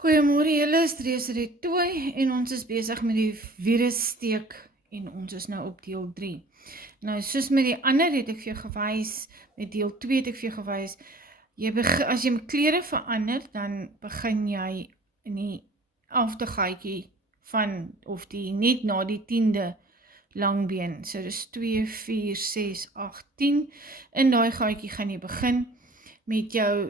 Goeiemôre julle, Strees Retoy en ons is besig met die virussteek en ons is nou op deel 3. Nou soos met die ander het ek vir jou gewys, met deel 2 het ek vir jou gewys, as jy my klere verander, dan begin jy in die 11de gaatjie van, of die net na die 10de langbeen, so dis 2, 4, 6, 8, 10, in daai gaatjie gaan jy begin met jou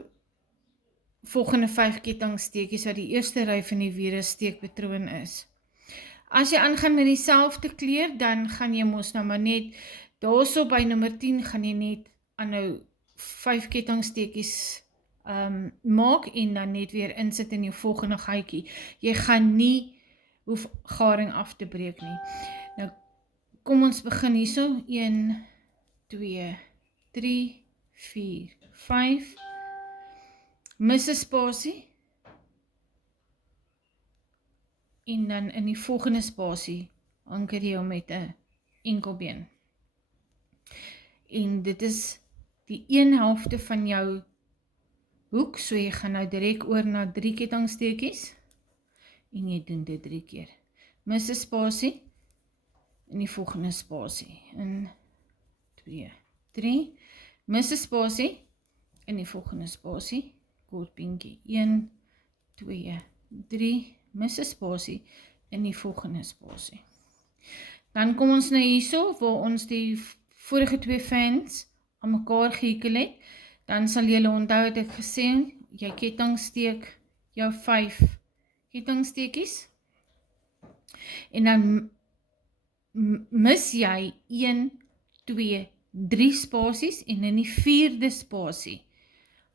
volgende 5 kettingsteekies wat die eerste ry van die virussteekpatroon is. As jy aangaan met dieselfde kleur, dan gaan jy mos nou maar net, daarso by nummer 10 gaan jy net aanhou 5 kettingsteekies maak en dan net weer insit in jou volgende gaatjie. Jy gaan nie hoef garing af te breek nie. Nou, kom ons begin hierso. 1, 2, 3, 4, 5, mis 'n spasie, en dan in die volgende spasie anker jy hom met 'n enkelbeen. En dit is die 1/2 van jou hoek, so jy gaan nou direk oor na 3 kettingsteekies, en jy doen dit 3 keer. Mis 'n spasie, in die volgende spasie. 1, 2, 3, mis 'n spasie, in die volgende spasie, kort beentjie, 1, 2, 3, mis 'n spasie, in die volgende spasie. Dan kom ons nou hierso, waar ons die vorige 2 fans aan mekaar gehekel het, dan sal julle onthou het ek gesê, jy kettingsteek jou 5 kettingsteekies, en dan mis jy 1, 2, 3 spasies, en in die 4de spasie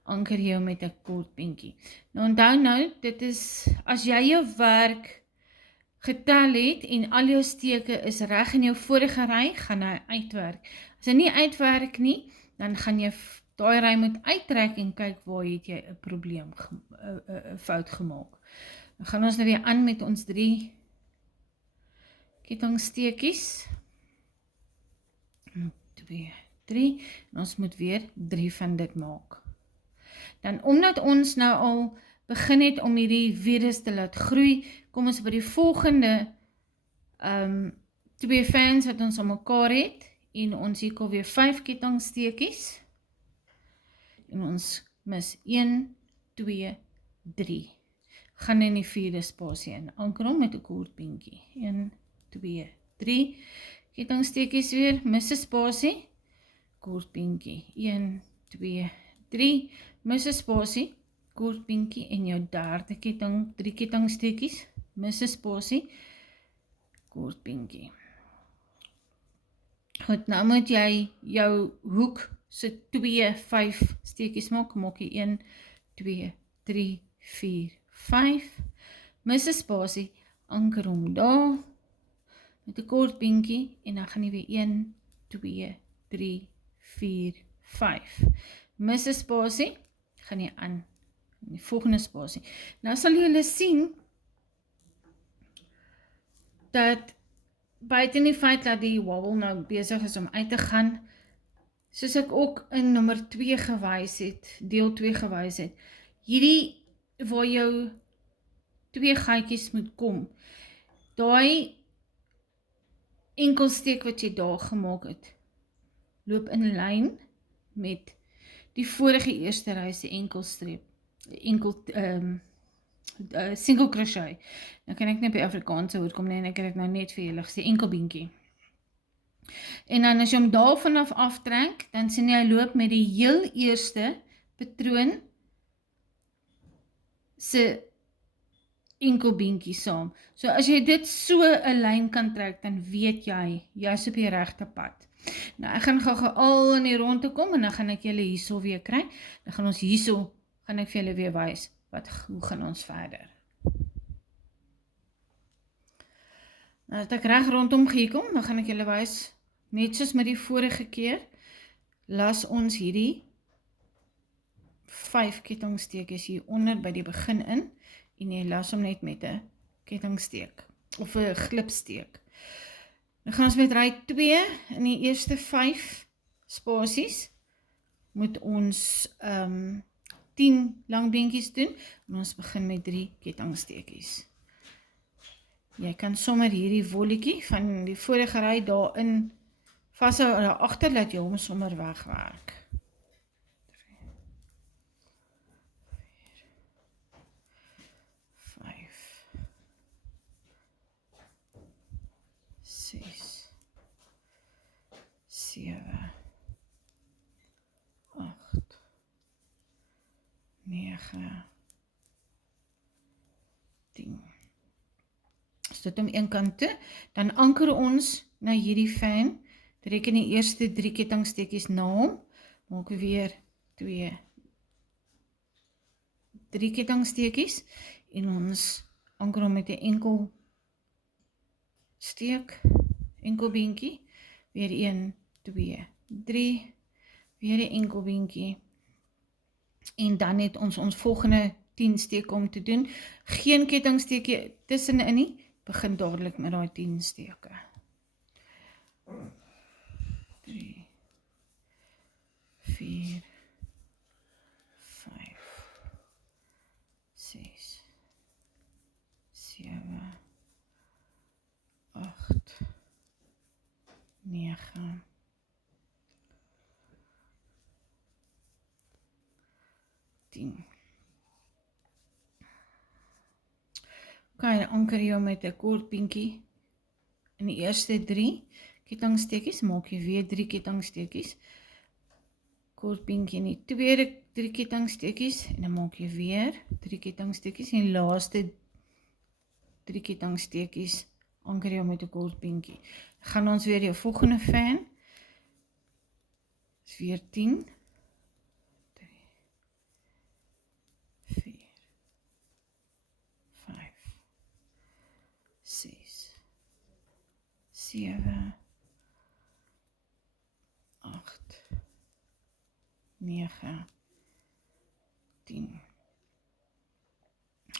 anker jy met 'n kort beentjie. Nou onthou nou, dit is, as jy jou werk getel het, en al jou steke is reg in jou vorige ry, gaan hy uitwerk. As hy nie uitwerk nie, dan gaan jy daai ry moet uittrek, en kyk waar het jy 'n probleem, 'n fout gemaak. Dan gaan ons nou weer aan met ons 3 kettingsteekies. 1, 2, 3, en ons moet weer 3 van dit maak. Dan omdat ons nou al begin het om hierdie virus te laat groei, kom ons by die volgende 2 fans wat ons aan mekaar het, en ons hekel weer 5 kettingsteekies, en ons mis 1, 2, 3. Gaan in die 4de spasie in, anker hom met 'n kort beentjie. 1, 2, 3, kettingsteekies weer, mis 'n spasie, kort beentjie. 1, 2, 3, mis 'n spasie, kort beentjie, en jou derde ketting, 3 kettingsteekies, mis 'n spasie, kort beentjie. Goed, nou moet jy jou hoek se 2, 5 steekies maak, maak jy 1, 2, 3, 4, 5, mis 'n spasie, anker hom daar, met 'n kort beentjie, en dan gaan jy weer 1, 2, 3, 4, 5. Mis 'n spasie, gaan jy aan in die volgende spasie. Nou sal julle sien, dat buiten die feit dat die wobble nou besig is om uit te gaan, soos ek ook in nommer 2 gewys het, deel 2 gewys het, hierdie waar jou 2 gaatjies moet kom, daai enkelsteek wat jy daar gemaak het, loop in lyn met die vorige eerste ry se enkelstreep, single crochet. Nou kan ek nie by Afrikaanse woord kom nie, en ek het nou net vir julle gesê, enkelbeentjie. En dan as jy hom daar vanaf aftrek, dan sien jy loop met die heel eerste patroon se enkelbeentjie saam. So as jy dit so 'n lyn kan trek, dan weet jy, jy's op die regte pad. Nou ek gaan gou al in die rondte kom, en dan gaan ek julle hierso weer kry. Dan gaan ons hierso, gaan ek vir julle weer wys, hoe gaan ons verder. Nou dat ek reg rondom gekom, dan gaan ek julle wys, net soos met die vorige keer, las ons hierdie 5 kettingsteekies hier onder by die begin in, en jy las hom net met 'n kettingsteek, of 'n glipsteek. Dan gaan ons met ry 2, in die eerste 5 spasies, moet ons 10 lang beentjies doen, en ons begin met 3 kettingsteekies. Jy kan sommer hierdie wolletjie van die vorige ry daarin vashou daar agter, laat jy hom sommer wegwerk. 5, 6, 7, 8, 9, 10. As dit om een kant toe, dan anker ons na hierdie fan, trek in die eerste 3 kettingsteekies na hom, maak weer 2, 3 kettingsteekies, en ons anker hom met 'n enkel steek, enkel beentjie, weer 1, 2, 3, weer 'n enkel beentjie, en dan het ons volgende 10 steke om te doen, geen kettingsteekie tussenin nie, begin dadelik met daai 10 steke. 3, 4, 5, 6, 7, 8, 9, 10. Dan anker jy met 'n kort beentjie in die eerste 3 kettingsteekies, maak jy weer 3 kettingsteekies, kort beentjie in die tweede 3 kettingsteekies, en dan maak jy weer 3 kettingsteekies, en die laaste 3 kettingsteekies, anker jy met 'n kort beentjie. Gaan ons weer jou volgende fan, is weer 10, 3, 4, 5, 6, 7, 8, 9, 10.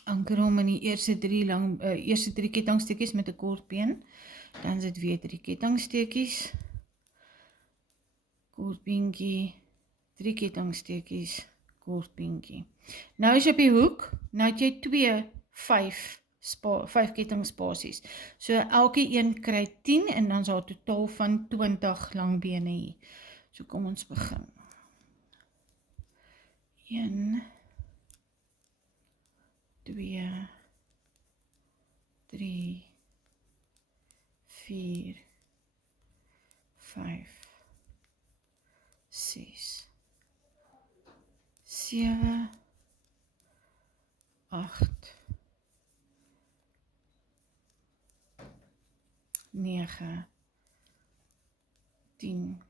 Anker hom in die eerste 3 kettingsteekies met 'n kort been, dan is dit weer 3 kettingsteekies, kort beentjie, 3 kettingsteekies, kort beentjie. Nou is jy op die hoek, nou het jy 2, 5 kettingspasies. So elke een kry 10 en dan is daar 'n totaal van 20 lang bene hier. So kom ons begin. 1, 2, 3, 4, 5, 6, 7, 8, 9, 10.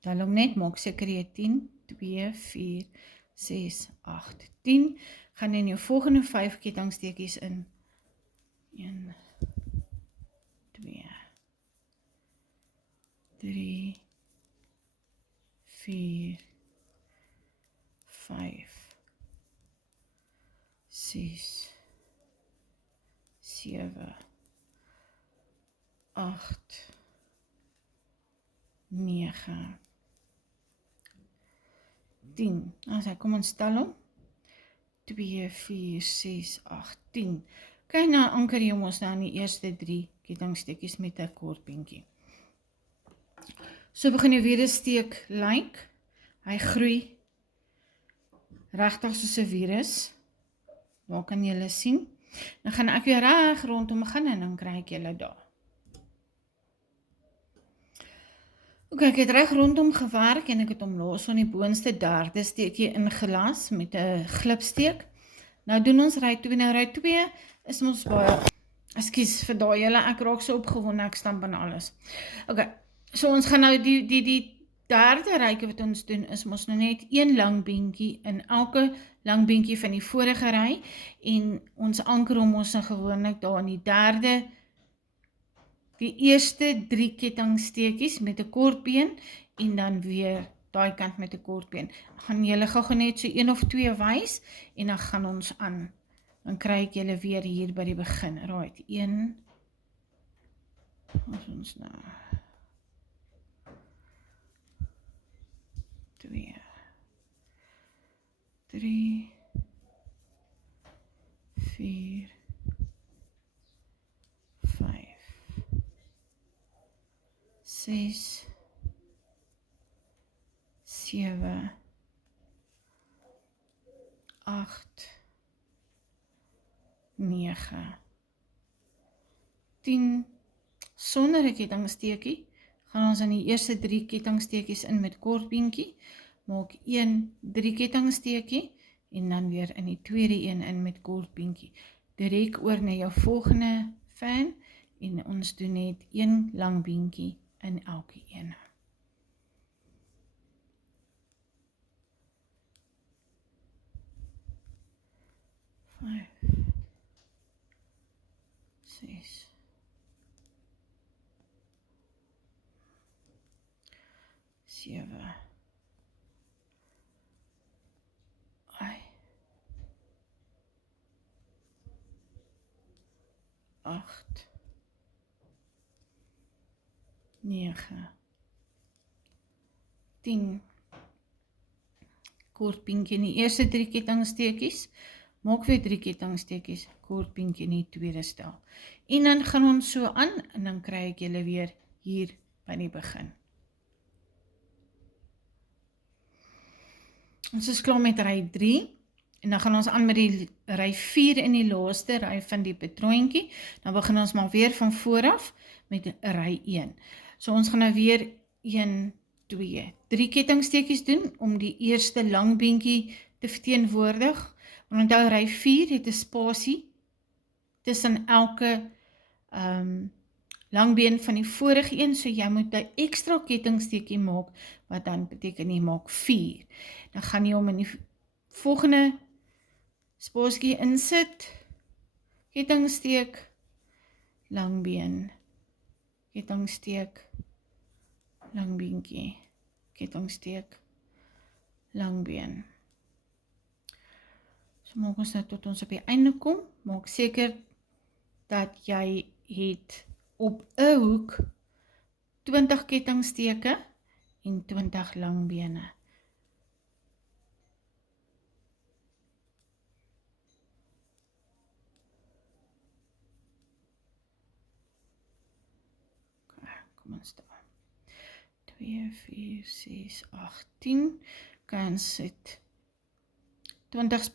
Tel hom net, maak seker jy 10, 2, 4, 6, 8, 10. Gaan in jou volgende 5 kettingsteekies in. 1, 2, 3, 4, 5, 6, 7, 8, 9, 10. Also, kom ons tel hom. 2, 4, 6, 8, 10. Kyk nou, anker jy ons nou in die eerste 3 kettingsteekies met 'n kort beentjie. So begin jy weer 'n steek lyk. Hy groei regtig soos 'n virus. Daar kan julle sien. Dan gaan ek weer reg rondom begin en dan kry ek julle daar. Ok, ek het reg rondom gewerk en ek het hom los van die boonste derde steekie ingelas met 'n glipsteek. Nou doen ons ry 2. Nou ry 2 is ons baie, ekskuus vir daai julle, ek raak so opgewonde, ek stamp aan alles. Ok, so ons gaan nou die derde ryke wat ons doen is ons nou net 1 lang beentjie in elke lang beentjie van die vorige ry en ons anker hom ons nou gewoonlik daar in die derde, die eerste 3 kettingsteekies met 'n kort been en dan weer daai kant met 'n kort been. Gaan julle gou net so 1 of 2 wys en dan gaan ons aan. Dan kry ek julle weer hier by die begin. Right, 1. Wat is ons nou? 2. 3, 4, 5, 6, 7, 8, 9, 10, sonder 'n kettingsteekie, gaan ons aan die eerste 3 kettingsteekies in met kortbeentjie, maak 1 3 kettingsteekie, en dan weer in die tweede een in met kortbeentjie. Direk oor na jou volgende fan, en ons doen net 1 lang beentjie in elke een. 5, 6, 7, 8, 9, 10, kort beentjie in die eerste 3 kettingsteekies, maak weer 3 kettingsteekies, kort beentjie in die tweede stel. En dan gaan ons so aan, en dan kry ek julle weer hier by die begin. Ons is klaar met ry 3, en dan gaan ons aan met die ry 4 in die laaste ry van die patroontjie. Dan begin ons maar weer van vooraf met ry 1. So ons gaan nou weer 1, 2, 3 kettingsteekies doen om die eerste lang beentjie te verteenwoordig. Want onthou, ry 4 het 'n spasie tussen elke langbeen van die vorige een, so jy moet 'n ekstra kettingsteekie maak, wat dan beteken jy maak 4. Dan gaan jy hom in die volgende spasiekie insit, kettingsteek, langbeen, kettingsteek, langbeentjie, kettingsteek, langbeen. So maak ons nou tot ons op die einde kom, maak seker dat jy het op 'n hoek 20 kettingsteke en 20 langbene. Kom ons daar. 2, 4, 6, 8, 10. Kan sit 20,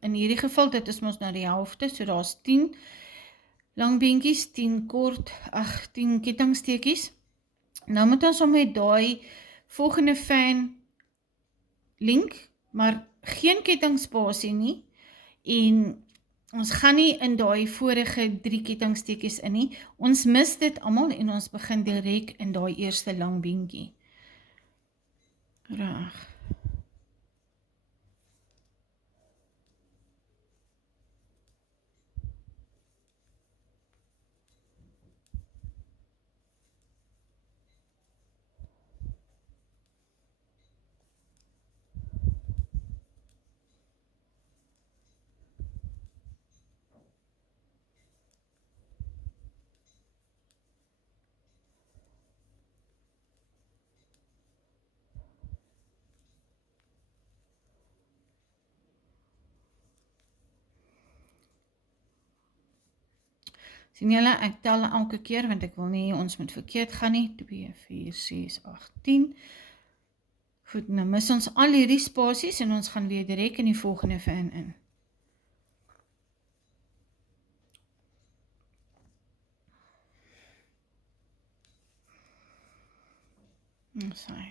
in hierdie geval, dit is ons nou die helfte, so daar is 10 langbeentjies, 10 kort, 10 kettingsteekies. Nou moet ons om met daai volgende fan link, maar geen kettingspasie nie, en ons gaan nie in daai vorige 3 kettingsteekies in nie, ons mis dit almal en ons begin direk in daai eerste lang beentjie. Reg. Sien julle, ek tel elke keer, want ek wil nie ons moet verkeerd gaan nie. 2, 4, 6, 8, 10. Goed, nou mis ons al hierdie spasies, en ons gaan weer direk in die volgende fan in. Sorry.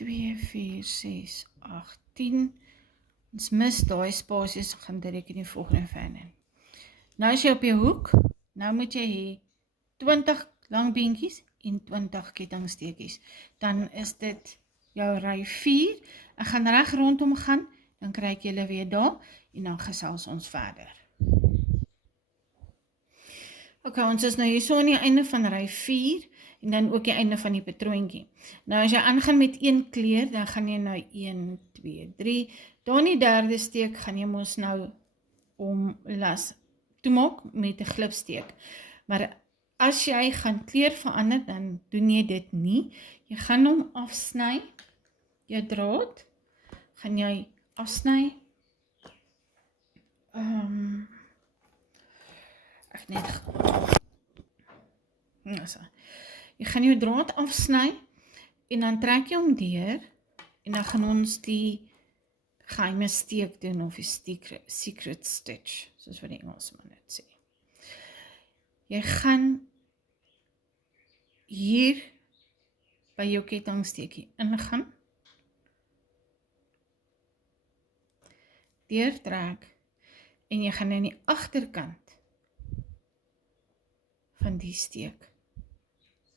Twee, 4, 6, 8, 10. Ons mis daai spasies, gaan direk in die volgende fan in. Nou as jy op jou hoek, nou moet jy hê 20 lang beentjies en 20 kettingsteekies. Dan is dit jou ry 4. Ek gaan reg rondom gaan, dan kry ek julle weer daar en dan gesels ons verder. Ok, ons is nou hier so aan die einde van ry 4 en dan ook die einde van die patroontjie. Nou as jy aangaan met een kleur, dan gaan jy nou 1, 2, 3. Daar in die derde steek gaan jy mos nou om las toemaak met 'n glipsteek. Maar as jy gaan kleur verander, dan doen jy dit nie. Jy gaan hom afsny, jou draad, gaan jy afsny. Ek net jy gaan jou draad afsny en dan trek jy hom deur en dan gaan ons die geheime steek doen of die secret stitch, soos wat die Engelsman dit sê. Jy gaan hier by jou kettingsteekie ingaan, deurtrek en jy gaan in die agterkant van die steek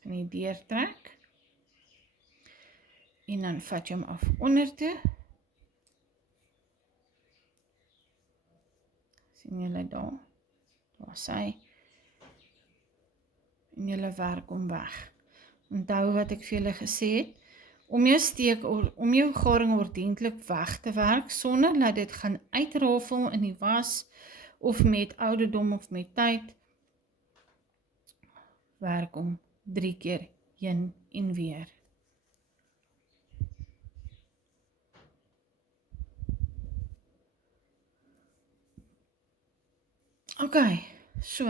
gaan jy deurtrek en dan vat jy hom af onder toe. Sien julle daar? Daar sy. En julle werk hom weg. Onthou wat ek vir julle gesê het, om jou garing ordentlik weg te werk, sonder dat dit gaan uitrafel in die was, of met ouderdom of met tyd, werk hom 3 keer heen en weer. Ok, so.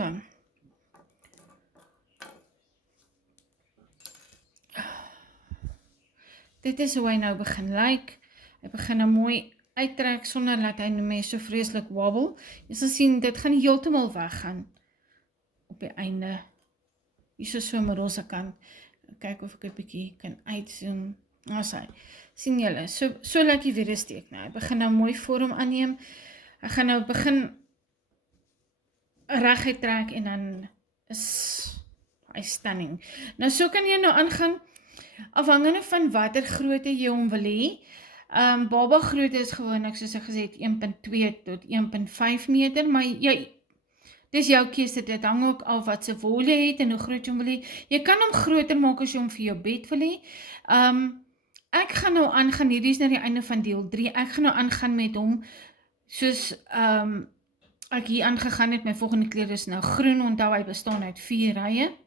Dit is hoe hy nou begin lyk. Hy begin nou mooi uittrek sonder dat hy nou so vreeslik wobble. Jy sal sien, dit gaan heeltemal weggaan op die einde. Hier is so my rosa kant. Kyk of ek 'n bietjie kan uitzoom. Sien julle, so lyk die weer steek nou. Hy begin nou mooi vorm aanneem. Hy gaan nou begin reguit trek en dan is hy stunning. Nou so kan jy nou aangaan, afhangende van watter grootte jy hom wil hê. Baba grootte is gewoonlik, soos ek gesê het, 1.2 tot 1.5 meter, maar dis jou keuse, dit hang ook af wat se wol jy het en hoe groot jy hom wil hê. Jy kan hom groter maak as jy hom vir jou bed wil hê. Ek gaan nou aangaan, hierdie is nou die einde van deel 3, ek gaan nou aangaan met hom, soos ek hier aangegaan het, my volgende kleur is nou groen, onthou hy bestaan uit 4 rye.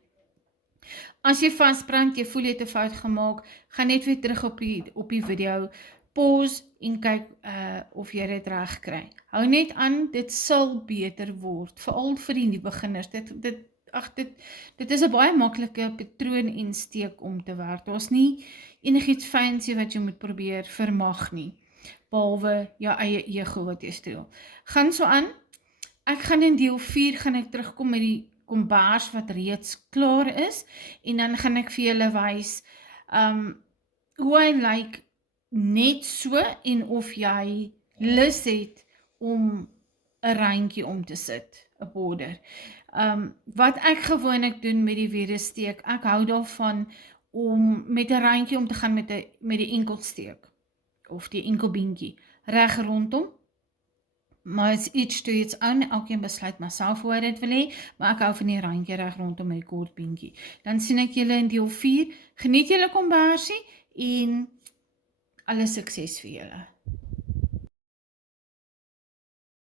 As jy vasbrand, jy voel jy het 'n fout gemaak, gaan net weer terug op die video, pause en kyk of jy dit reg kry. Hou net aan, dit sal beter word, veral vir die beginners. Dit is 'n baie maklike patroon en steek om te werk. Daar's nie enigiets fancy wat jy moet probeer vermag nie, behalwe jou eie ego wat jy streel. Gaan so aan. Ek gaan in deel 4 gaan ek terugkom met die kombers wat reeds klaar is, en dan gaan ek vir julle wys hoe hy lyk net so, en of jy lus het om 'n randjie om te sit, 'n border. Wat ek gewoonlik doen met die weeresteek, ek hou daarvan om met 'n randjie om te gaan met die enkelsteek, of die enkelbeentjie, reg rondom. Maar it's each to its own, elkeen besluit maar self hoe hy dit wil hê, maar ek hou van die randjie reg rondom my kort beentjie. Dan sien ek julle in deel 4, geniet julle kombersie en alle sukses vir julle.